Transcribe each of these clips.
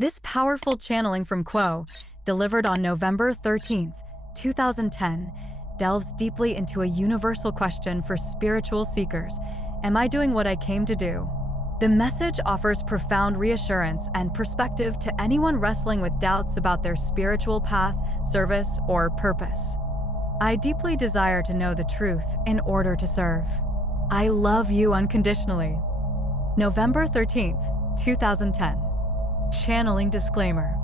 This powerful channeling from Quo, delivered on November 13th, 2010, delves deeply into a universal question for spiritual seekers. Am I doing what I came to do? The message offers profound reassurance and perspective to anyone wrestling with doubts about their spiritual path, service, or purpose. I deeply desire to know the truth in order to serve. I love you unconditionally. November 13th, 2010. Channeling disclaimer.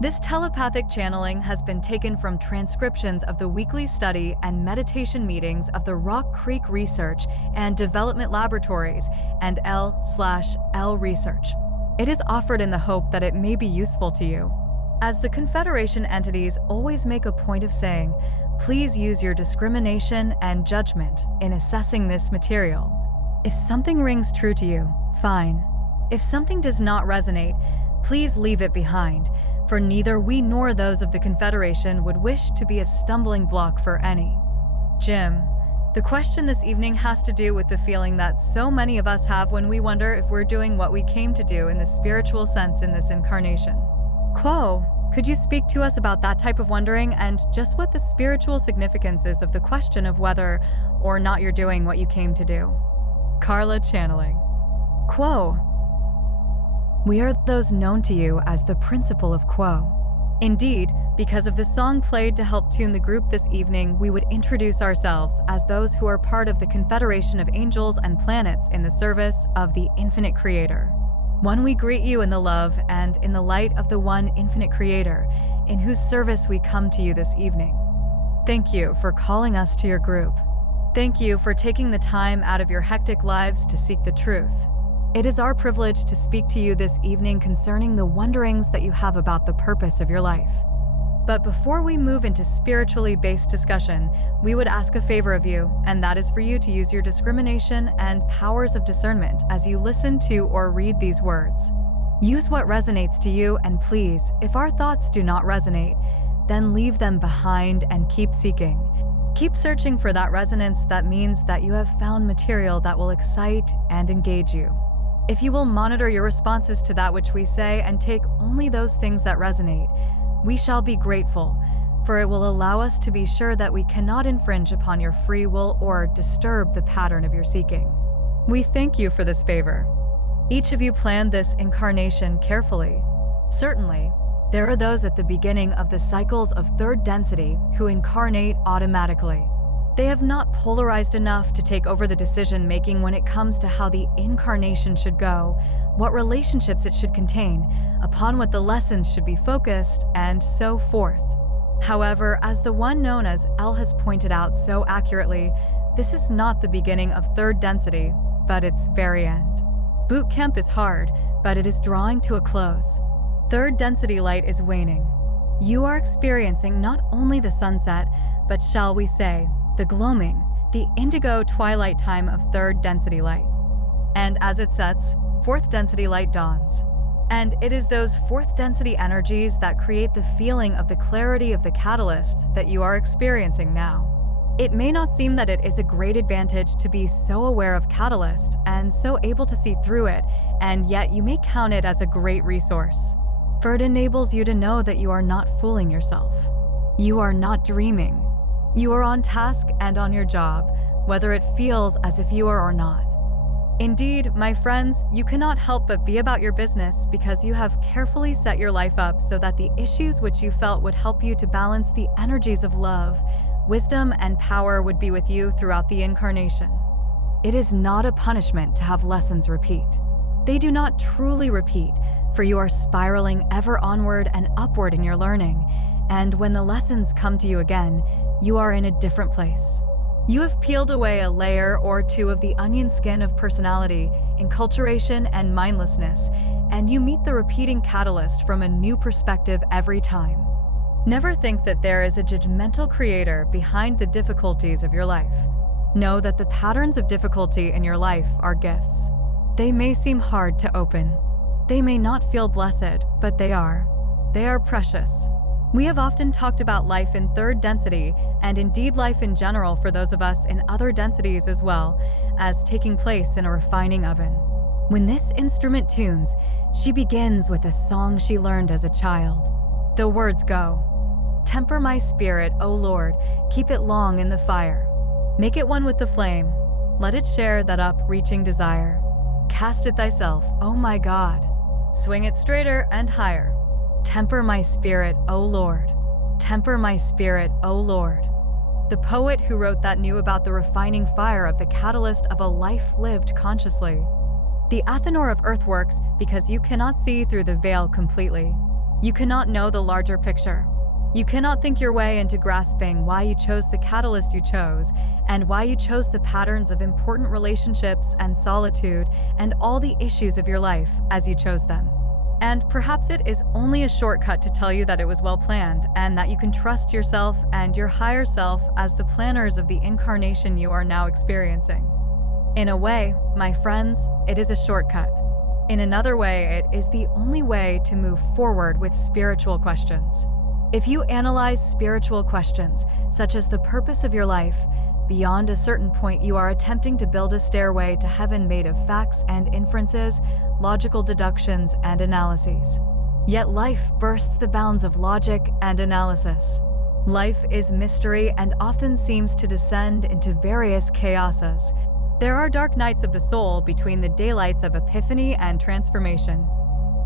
This telepathic channeling has been taken from transcriptions of the weekly study and meditation meetings of the Rock Creek Research and Development Laboratories and L/L Research. It is offered in the hope that it may be useful to you. As the Confederation entities always make a point of saying, please use your discrimination and judgment in assessing this material. If something rings true to you, fine. If something does not resonate, please leave it behind, for neither we nor those of the Confederation would wish to be a stumbling block for any. Jim, the question this evening has to do with the feeling that so many of us have when we wonder if we're doing what we came to do in the spiritual sense in this incarnation. Quo, could you speak to us about that type of wondering and just what the spiritual significance is of the question of whether or not you're doing what you came to do? Carla channeling. Quo. We are those known to you as the principle of Quo. Indeed, because of the song played to help tune the group this evening, we would introduce ourselves as those who are part of the Confederation of Angels and Planets in the service of the Infinite Creator. One, we greet you in the love and in the light of the one Infinite Creator, in whose service we come to you this evening. Thank you for calling us to your group. Thank you for taking the time out of your hectic lives to seek the truth. It is our privilege to speak to you this evening concerning the wonderings that you have about the purpose of your life. But before we move into spiritually based discussion, we would ask a favor of you, and that is for you to use your discrimination and powers of discernment as you listen to or read these words. Use what resonates to you, and please, if our thoughts do not resonate, then leave them behind and keep seeking. Keep searching for that resonance that means that you have found material that will excite and engage you. If you will monitor your responses to that which we say and take only those things that resonate, we shall be grateful, for it will allow us to be sure that we cannot infringe upon your free will or disturb the pattern of your seeking. We thank you for this favor. Each of you planned this incarnation carefully. Certainly, there are those at the beginning of the cycles of third density who incarnate automatically. They have not polarized enough to take over the decision-making when it comes to how the incarnation should go, what relationships it should contain, upon what the lessons should be focused, and so forth. However, as the one known as L has pointed out so accurately, this is not the beginning of third density, but its very end. Boot camp is hard, but it is drawing to a close. Third density light is waning. You are experiencing not only the sunset, but shall we say, the gloaming, the indigo twilight time of third density light. And as it sets, fourth density light dawns. And it is those fourth density energies that create the feeling of the clarity of the catalyst that you are experiencing now. It may not seem that it is a great advantage to be so aware of catalyst and so able to see through it, and yet you may count it as a great resource. For it enables you to know that you are not fooling yourself. You are not dreaming. You are on task and on your job, whether it feels as if you are or not. Indeed, my friends, you cannot help but be about your business because you have carefully set your life up so that the issues which you felt would help you to balance the energies of love, wisdom, and power would be with you throughout the incarnation. It is not a punishment to have lessons repeat. They do not truly repeat, for you are spiraling ever onward and upward in your learning, and when the lessons come to you again, you are in a different place. You have peeled away a layer or two of the onion skin of personality, enculturation, and mindlessness, and you meet the repeating catalyst from a new perspective every time. Never think that there is a judgmental creator behind the difficulties of your life. Know that the patterns of difficulty in your life are gifts. They may seem hard to open. They may not feel blessed, but they are. They are precious. We have often talked about life in third density, and indeed life in general for those of us in other densities as well, as taking place in a refining oven. When this instrument tunes, she begins with a song she learned as a child. The words go, "Temper my spirit, O Lord, keep it long in the fire. Make it one with the flame, let it share that up-reaching desire. Cast it thyself, O my God, swing it straighter and higher. Temper my spirit, O Lord, temper my spirit, O Lord." The poet who wrote that knew about the refining fire of the catalyst of a life lived consciously. The Athanor of Earth works because you cannot see through the veil completely. You cannot know the larger picture. You cannot think your way into grasping why you chose the catalyst you chose, and why you chose the patterns of important relationships and solitude and all the issues of your life as you chose them. And perhaps it is only a shortcut to tell you that it was well planned, and that you can trust yourself and your higher self as the planners of the incarnation you are now experiencing. In a way, my friends, it is a shortcut. In another way, it is the only way to move forward with spiritual questions. If you analyze spiritual questions, such as the purpose of your life, beyond a certain point you are attempting to build a stairway to heaven made of facts and inferences, logical deductions and analyses. Yet life bursts the bounds of logic and analysis. Life is mystery and often seems to descend into various chaoses. There are dark nights of the soul between the daylights of epiphany and transformation.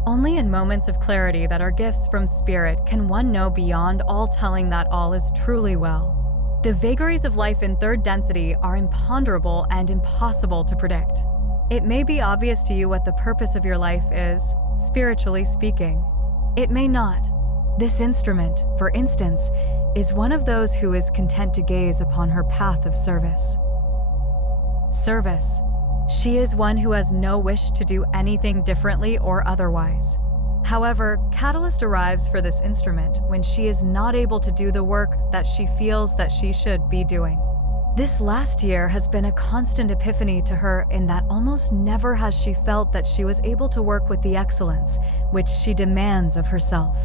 Only in moments of clarity that are gifts from spirit can one know beyond all telling that all is truly well. The vagaries of life in third density are imponderable and impossible to predict. It may be obvious to you what the purpose of your life is, spiritually speaking. It may not. This instrument, for instance, is one of those who is content to gaze upon her path of service. Service. She is one who has no wish to do anything differently or otherwise. However, catalyst arrives for this instrument when she is not able to do the work that she feels that she should be doing. This last year has been a constant epiphany to her in that almost never has she felt that she was able to work with the excellence which she demands of herself.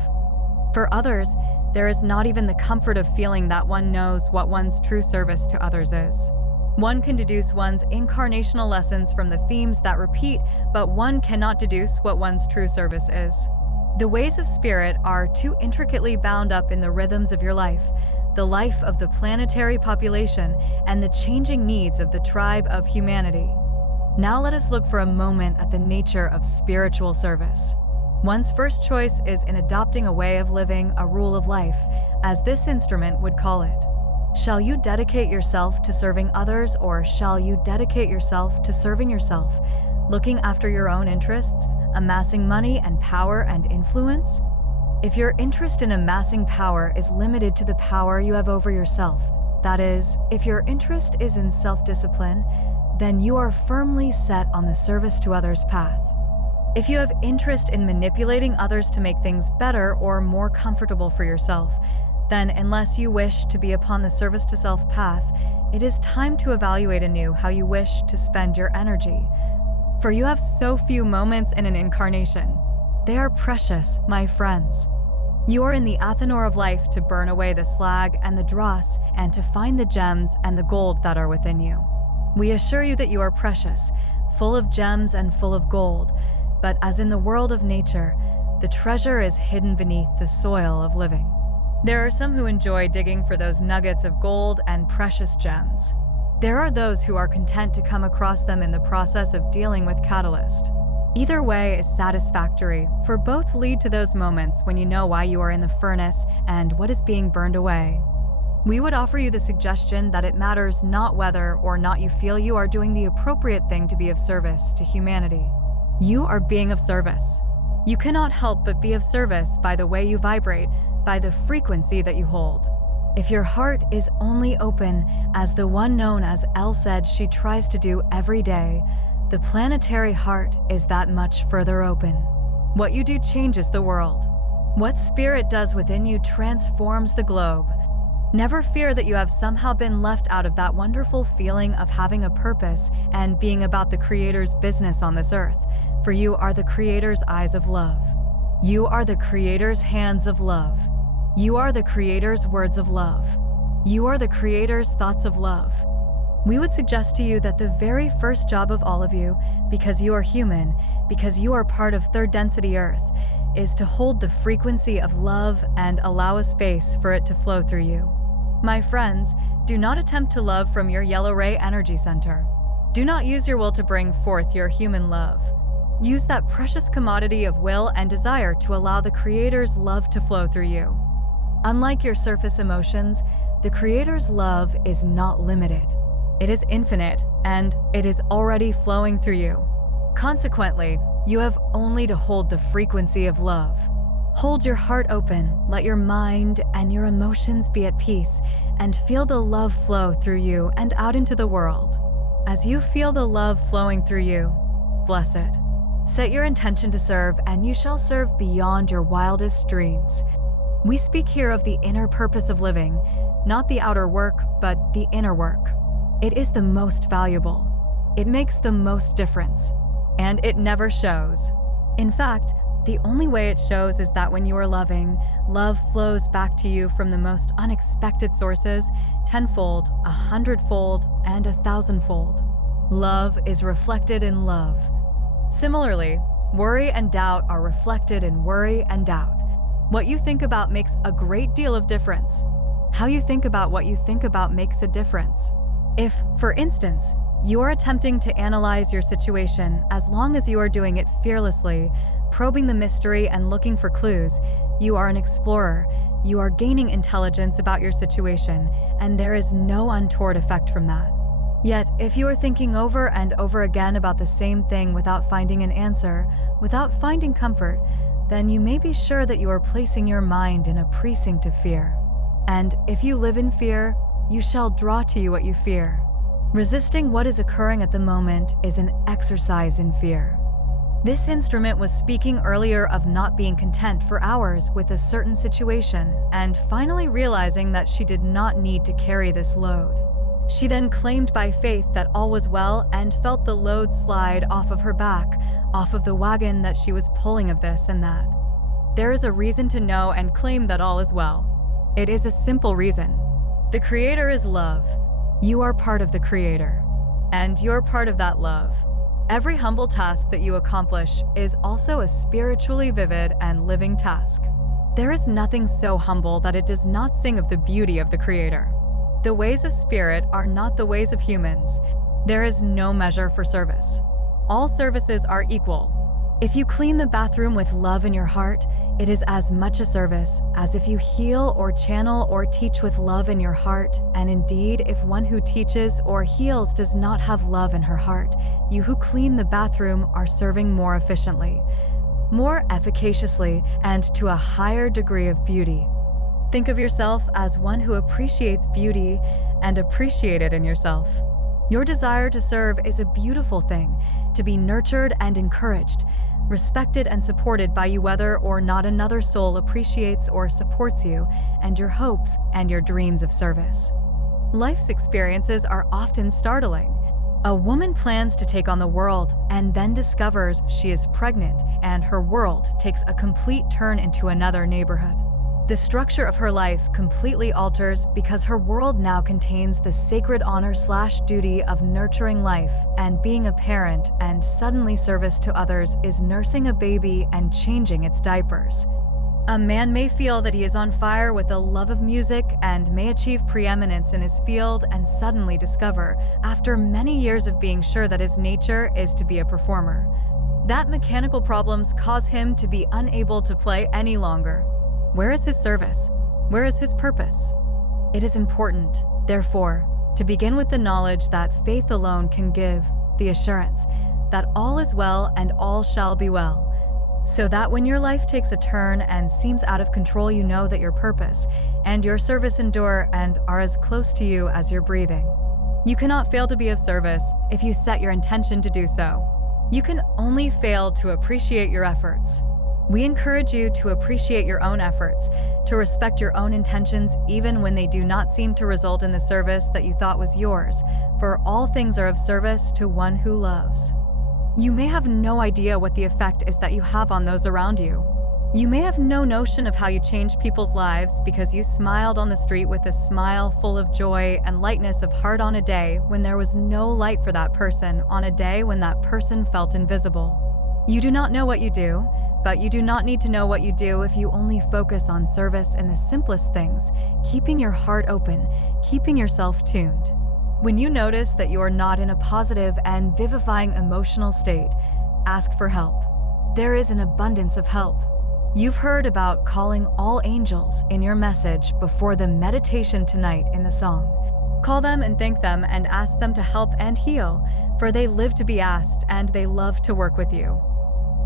For others, there is not even the comfort of feeling that one knows what one's true service to others is. One can deduce one's incarnational lessons from the themes that repeat, but one cannot deduce what one's true service is. The ways of spirit are too intricately bound up in the rhythms of your life, the life of the planetary population, and the changing needs of the tribe of humanity. Now let us look for a moment at the nature of spiritual service. One's first choice is in adopting a way of living, a rule of life, as this instrument would call it. Shall you dedicate yourself to serving others, or shall you dedicate yourself to serving yourself, looking after your own interests, amassing money and power and influence? If your interest in amassing power is limited to the power you have over yourself, that is, if your interest is in self-discipline, then you are firmly set on the service to others path. If you have interest in manipulating others to make things better or more comfortable for yourself, then unless you wish to be upon the service to self path, it is time to evaluate anew how you wish to spend your energy. For you have so few moments in an incarnation. They are precious, my friends. You are in the Athanor of life to burn away the slag and the dross, and to find the gems and the gold that are within you. We assure you that you are precious, full of gems and full of gold, but as in the world of nature, the treasure is hidden beneath the soil of living. There are some who enjoy digging for those nuggets of gold and precious gems. There are those who are content to come across them in the process of dealing with catalyst. Either way is satisfactory, for both lead to those moments when you know why you are in the furnace and what is being burned away. We would offer you the suggestion that it matters not whether or not you feel you are doing the appropriate thing to be of service to humanity. You are being of service. You cannot help but be of service by the way you vibrate, by the frequency that you hold. If your heart is only open, as the one known as Elle said she tries to do every day, the planetary heart is that much further open. What you do changes the world. What spirit does within you transforms the globe. Never fear that you have somehow been left out of that wonderful feeling of having a purpose and being about the Creator's business on this earth, for you are the Creator's eyes of love. You are the Creator's hands of love. You are the Creator's words of love. You are the Creator's thoughts of love. We would suggest to you that the very first job of all of you, because you are human, because you are part of third density Earth, is to hold the frequency of love and allow a space for it to flow through you. My friends, do not attempt to love from your yellow ray energy center. Do not use your will to bring forth your human love. Use that precious commodity of will and desire to allow the Creator's love to flow through you. Unlike your surface emotions, the Creator's love is not limited. It is infinite, and it is already flowing through you. Consequently, you have only to hold the frequency of love. Hold your heart open, let your mind and your emotions be at peace, and feel the love flow through you and out into the world. As you feel the love flowing through you, bless it. Set your intention to serve, and you shall serve beyond your wildest dreams. We speak here of the inner purpose of living, not the outer work, but the inner work. It is the most valuable. It makes the most difference, and it never shows. In fact, the only way it shows is that when you are loving, love flows back to you from the most unexpected sources, tenfold, 100-fold, and 1,000-fold. Love is reflected in love. Similarly, worry and doubt are reflected in worry and doubt. What you think about makes a great deal of difference. How you think about what you think about makes a difference. If, for instance, you are attempting to analyze your situation, as long as you are doing it fearlessly, probing the mystery and looking for clues, you are an explorer. You are gaining intelligence about your situation, and there is no untoward effect from that. Yet, if you are thinking over and over again about the same thing without finding an answer, without finding comfort, then you may be sure that you are placing your mind in a precinct of fear. And if you live in fear, you shall draw to you what you fear. Resisting what is occurring at the moment is an exercise in fear. This instrument was speaking earlier of not being content for hours with a certain situation and finally realizing that she did not need to carry this load. She then claimed by faith that all was well and felt the load slide off of her back, off of the wagon that she was pulling of this and that. There is a reason to know and claim that all is well. It is a simple reason. The Creator is love. You are part of the Creator, and you're part of that love. Every humble task that you accomplish is also a spiritually vivid and living task. There is nothing so humble that it does not sing of the beauty of the Creator. The ways of spirit are not the ways of humans. There is no measure for service. All services are equal. If you clean the bathroom with love in your heart, it is as much a service as if you heal or channel or teach with love in your heart. And indeed, if one who teaches or heals does not have love in her heart, you who clean the bathroom are serving more efficiently, more efficaciously, and to a higher degree of beauty. Think of yourself as one who appreciates beauty and appreciate it in yourself. Your desire to serve is a beautiful thing, to be nurtured and encouraged, respected and supported by you whether or not another soul appreciates or supports you and your hopes and your dreams of service. Life's experiences are often startling. A woman plans to take on the world and then discovers she is pregnant and her world takes a complete turn into another neighborhood. The structure of her life completely alters because her world now contains the sacred honor/duty of nurturing life and being a parent, and suddenly service to others is nursing a baby and changing its diapers. A man may feel that he is on fire with the love of music and may achieve preeminence in his field and suddenly discover, after many years of being sure that his nature is to be a performer, that mechanical problems cause him to be unable to play any longer. Where is his service? Where is his purpose? It is important, therefore, to begin with the knowledge that faith alone can give, the assurance that all is well and all shall be well, so that when your life takes a turn and seems out of control, you know that your purpose and your service endure and are as close to you as your breathing. You cannot fail to be of service if you set your intention to do so. You can only fail to appreciate your efforts. We encourage you to appreciate your own efforts, to respect your own intentions even when they do not seem to result in the service that you thought was yours, for all things are of service to one who loves. You may have no idea what the effect is that you have on those around you. You may have no notion of how you changed people's lives because you smiled on the street with a smile full of joy and lightness of heart on a day when there was no light for that person, on a day when that person felt invisible. You do not know what you do, but you do not need to know what you do if you only focus on service in the simplest things, keeping your heart open, keeping yourself tuned. When you notice that you are not in a positive and vivifying emotional state, ask for help. There is an abundance of help. You've heard about calling all angels in your message before the meditation tonight in the song. Call them and thank them and ask them to help and heal, for they live to be asked and they love to work with you.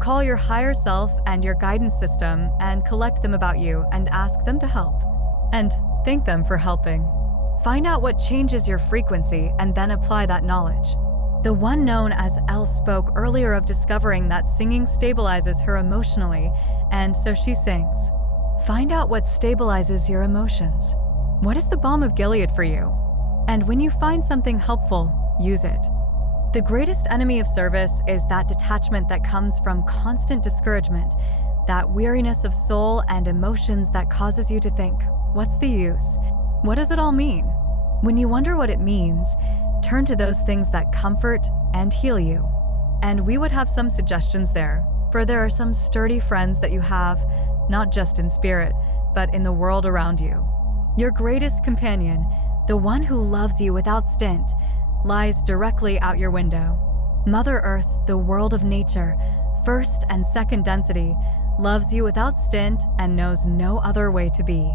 Call your higher self and your guidance system and collect them about you and ask them to help. And thank them for helping. Find out what changes your frequency and then apply that knowledge. The one known as Elle spoke earlier of discovering that singing stabilizes her emotionally, and so she sings. Find out what stabilizes your emotions. What is the balm of Gilead for you? And when you find something helpful, use it. The greatest enemy of service is that detachment that comes from constant discouragement, that weariness of soul and emotions that causes you to think, what's the use? What does it all mean? When you wonder what it means, turn to those things that comfort and heal you. And we would have some suggestions there, for there are some sturdy friends that you have, not just in spirit, but in the world around you. Your greatest companion, the one who loves you without stint, lies directly out your window. Mother Earth, the world of nature, first and second density, loves you without stint and knows no other way to be.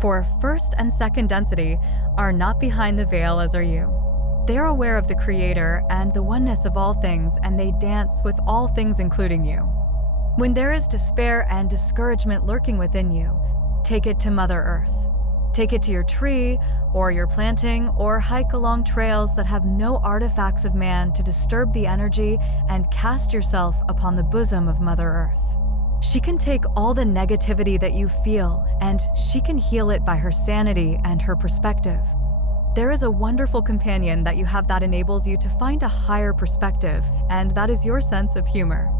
For first and second density are not behind the veil as are you. They are aware of the Creator and the oneness of all things, and they dance with all things including you. When there is despair and discouragement lurking within you, take it to Mother Earth. Take it to your tree, or your planting, or hike along trails that have no artifacts of man to disturb the energy, and cast yourself upon the bosom of Mother Earth. She can take all the negativity that you feel, and she can heal it by her sanity and her perspective. There is a wonderful companion that you have that enables you to find a higher perspective, and that is your sense of humor.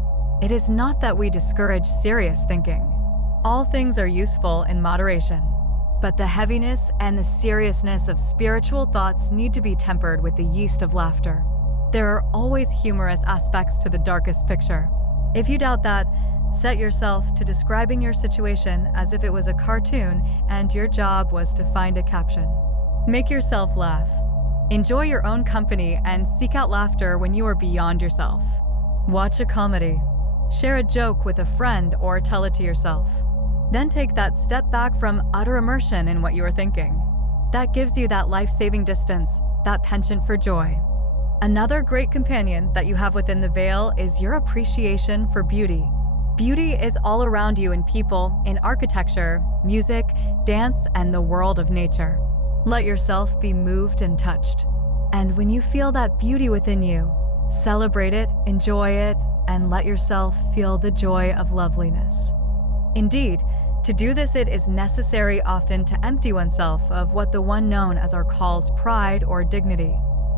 It is not that we discourage serious thinking. All things are useful in moderation, but the heaviness and the seriousness of spiritual thoughts need to be tempered with the yeast of laughter. There are always humorous aspects to the darkest picture. If you doubt that, set yourself to describing your situation as if it was a cartoon and your job was to find a caption. Make yourself laugh. Enjoy your own company and seek out laughter when you are beyond yourself. Watch a comedy. Share a joke with a friend or tell it to yourself. Then take that step back from utter immersion in what you are thinking. That gives you that life-saving distance, that penchant for joy. Another great companion that you have within the veil is your appreciation for beauty. Beauty is all around you in people, in architecture, music, dance, and the world of nature. Let yourself be moved and touched. And when you feel that beauty within you, celebrate it, enjoy it, and let yourself feel the joy of loveliness. Indeed, to do this it is necessary often to empty oneself of what the one known as our calls pride or dignity.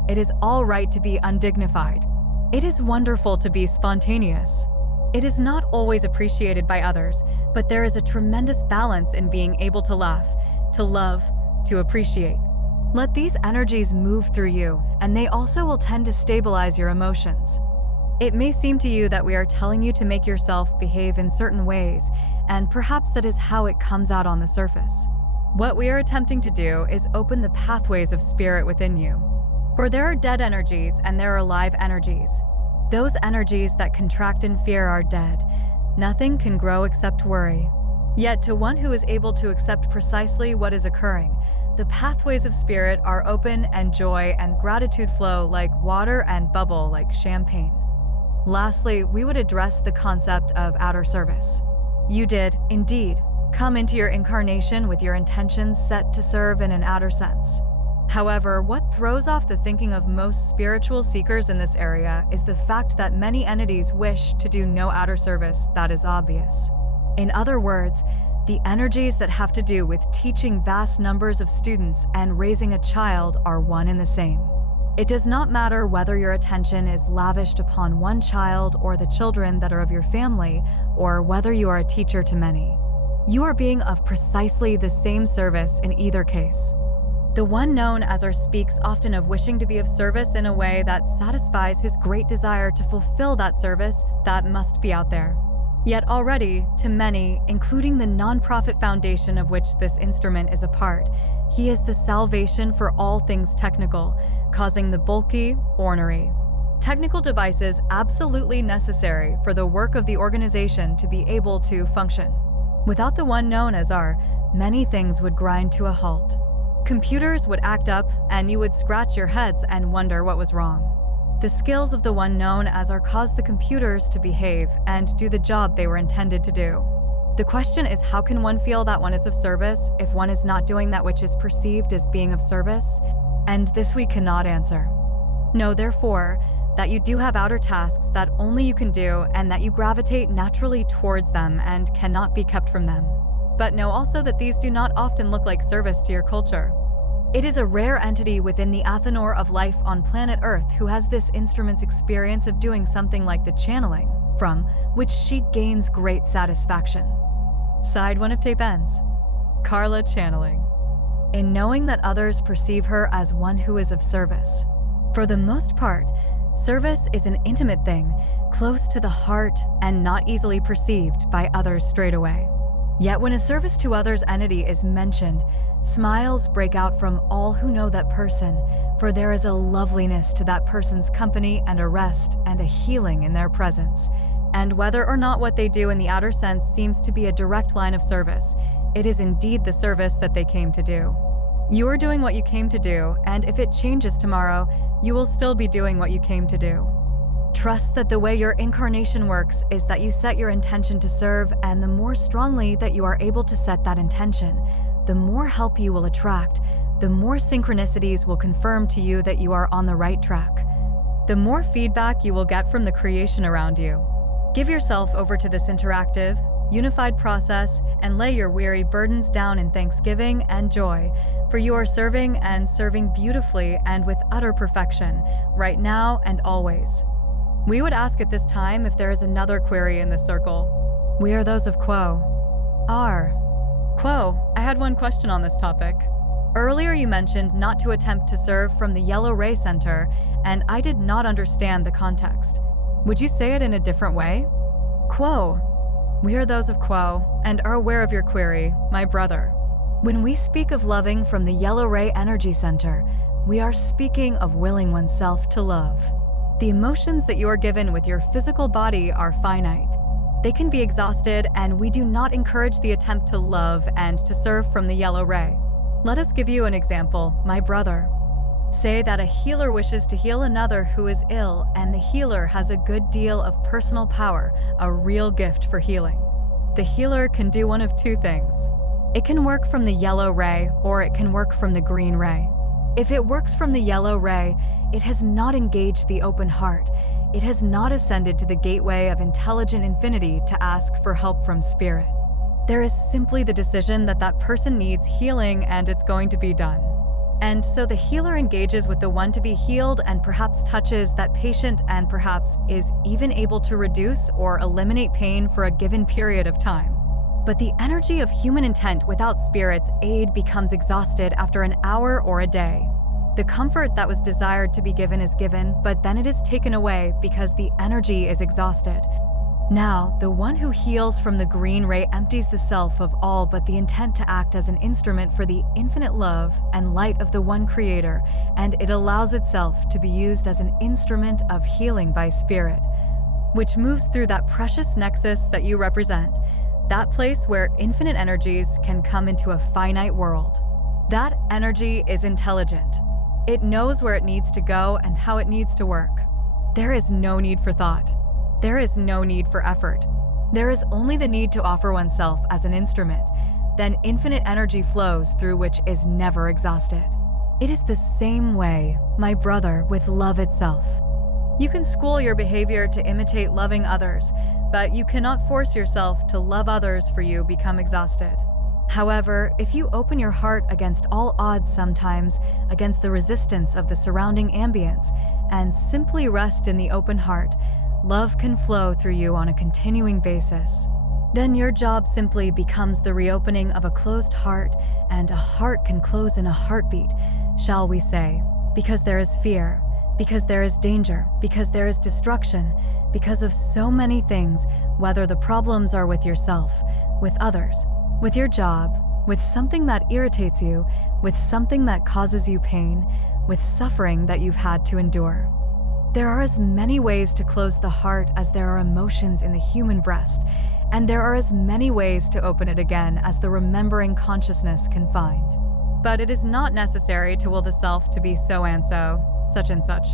It is all right to be undignified. It is wonderful to be spontaneous. It is not always appreciated by others, but there is a tremendous balance in being able to laugh, to love, to appreciate. Let these energies move through you, and they also will tend to stabilize your emotions. It may seem to you that we are telling you to make yourself behave in certain ways, and perhaps that is how it comes out on the surface. What we are attempting to do is open the pathways of spirit within you. For there are dead energies and there are live energies. Those energies that contract in fear are dead. Nothing can grow except worry. Yet to one who is able to accept precisely what is occurring, the pathways of spirit are open and joy and gratitude flow like water and bubble like champagne. Lastly, we would address the concept of outer service. You did, indeed, come into your incarnation with your intentions set to serve in an outer sense. However, what throws off the thinking of most spiritual seekers in this area is the fact that many entities wish to do no outer service that is obvious. In other words, the energies that have to do with teaching vast numbers of students and raising a child are one and the same. It does not matter whether your attention is lavished upon one child or the children that are of your family, or whether you are a teacher to many. You are being of precisely the same service in either case. The one known as our speaks often of wishing to be of service in a way that satisfies his great desire to fulfill that service that must be out there. Yet already, to many, including the non-profit foundation of which this instrument is a part, he is the salvation for all things technical, causing the bulky ornery. Technical devices absolutely necessary for the work of the organization to be able to function. Without the one known as R, many things would grind to a halt. Computers would act up, and you would scratch your heads and wonder what was wrong. The skills of the one known as R cause the computers to behave and do the job they were intended to do. The question is, how can one feel that one is of service if one is not doing that which is perceived as being of service? And this we cannot answer. Know, therefore, that you do have outer tasks that only you can do and that you gravitate naturally towards them and cannot be kept from them. But know also that these do not often look like service to your culture. It is a rare entity within the Athanor of life on planet Earth who has this instrument's experience of doing something like the channeling, from which she gains great satisfaction. Side 1 of tape ends. Carla channeling. In knowing that others perceive her as one who is of service. For the most part, service is an intimate thing, close to the heart and not easily perceived by others straight away. Yet when a service to others entity is mentioned, smiles break out from all who know that person, for there is a loveliness to that person's company and a rest and a healing in their presence. And whether or not what they do in the outer sense seems to be a direct line of service, it is indeed the service that they came to do. You are doing what you came to do, and if it changes tomorrow, you will still be doing what you came to do. Trust that the way your incarnation works is that you set your intention to serve, and the more strongly that you are able to set that intention, the more help you will attract, the more synchronicities will confirm to you that you are on the right track. The more feedback you will get from the creation around you. Give yourself over to this interactive, unified process and lay your weary burdens down in thanksgiving and joy, for you are serving and serving beautifully and with utter perfection, right now and always. We would ask at this time if there is another query in this circle. We are those of Quo. R. Quo, I had one question on this topic. Earlier you mentioned not to attempt to serve from the Yellow Ray Center, and I did not understand the context. Would you say it in a different way? Quo. We are those of Quo, and are aware of your query, my brother. When we speak of loving from the Yellow Ray Energy Center, we are speaking of willing oneself to love. The emotions that you are given with your physical body are finite. They can be exhausted, and we do not encourage the attempt to love and to serve from the Yellow Ray. Let us give you an example, my brother. Say that a healer wishes to heal another who is ill, and the healer has a good deal of personal power, a real gift for healing. The healer can do one of two things. It can work from the Yellow Ray, or it can work from the Green Ray. If it works from the Yellow Ray, it has not engaged the open heart. It has not ascended to the gateway of intelligent infinity to ask for help from spirit. There is simply the decision that that person needs healing, and it's going to be done. And so the healer engages with the one to be healed and perhaps touches that patient and perhaps is even able to reduce or eliminate pain for a given period of time. But the energy of human intent without spirit's aid becomes exhausted after an hour or a day. The comfort that was desired to be given is given, but then it is taken away because the energy is exhausted. Now, the one who heals from the Green Ray empties the self of all but the intent to act as an instrument for the infinite love and light of the one Creator, and it allows itself to be used as an instrument of healing by spirit, which moves through that precious nexus that you represent, that place where infinite energies can come into a finite world. That energy is intelligent. It knows where it needs to go and how it needs to work. There is no need for thought. There is no need for effort. There is only the need to offer oneself as an instrument. Then infinite energy flows through which is never exhausted. It is the same way, my brother, with love itself. You can school your behavior to imitate loving others, but you cannot force yourself to love others for you become exhausted. However, if you open your heart against all odds sometimes, against the resistance of the surrounding ambience, and simply rest in the open heart, love can flow through you on a continuing basis. Then your job simply becomes the reopening of a closed heart, and a heart can close in a heartbeat, shall we say, because there is fear, because there is danger, because there is destruction, because of so many things, whether the problems are with yourself, with others, with your job, with something that irritates you, with something that causes you pain, with suffering that you've had to endure. There are as many ways to close the heart as there are emotions in the human breast, and there are as many ways to open it again as the remembering consciousness can find. But it is not necessary to will the self to be so and so, such and such.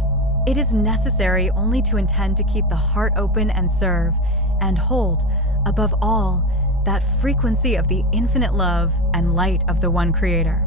It is necessary only to intend to keep the heart open and serve, and hold, above all, that frequency of the infinite love and light of the one Creator.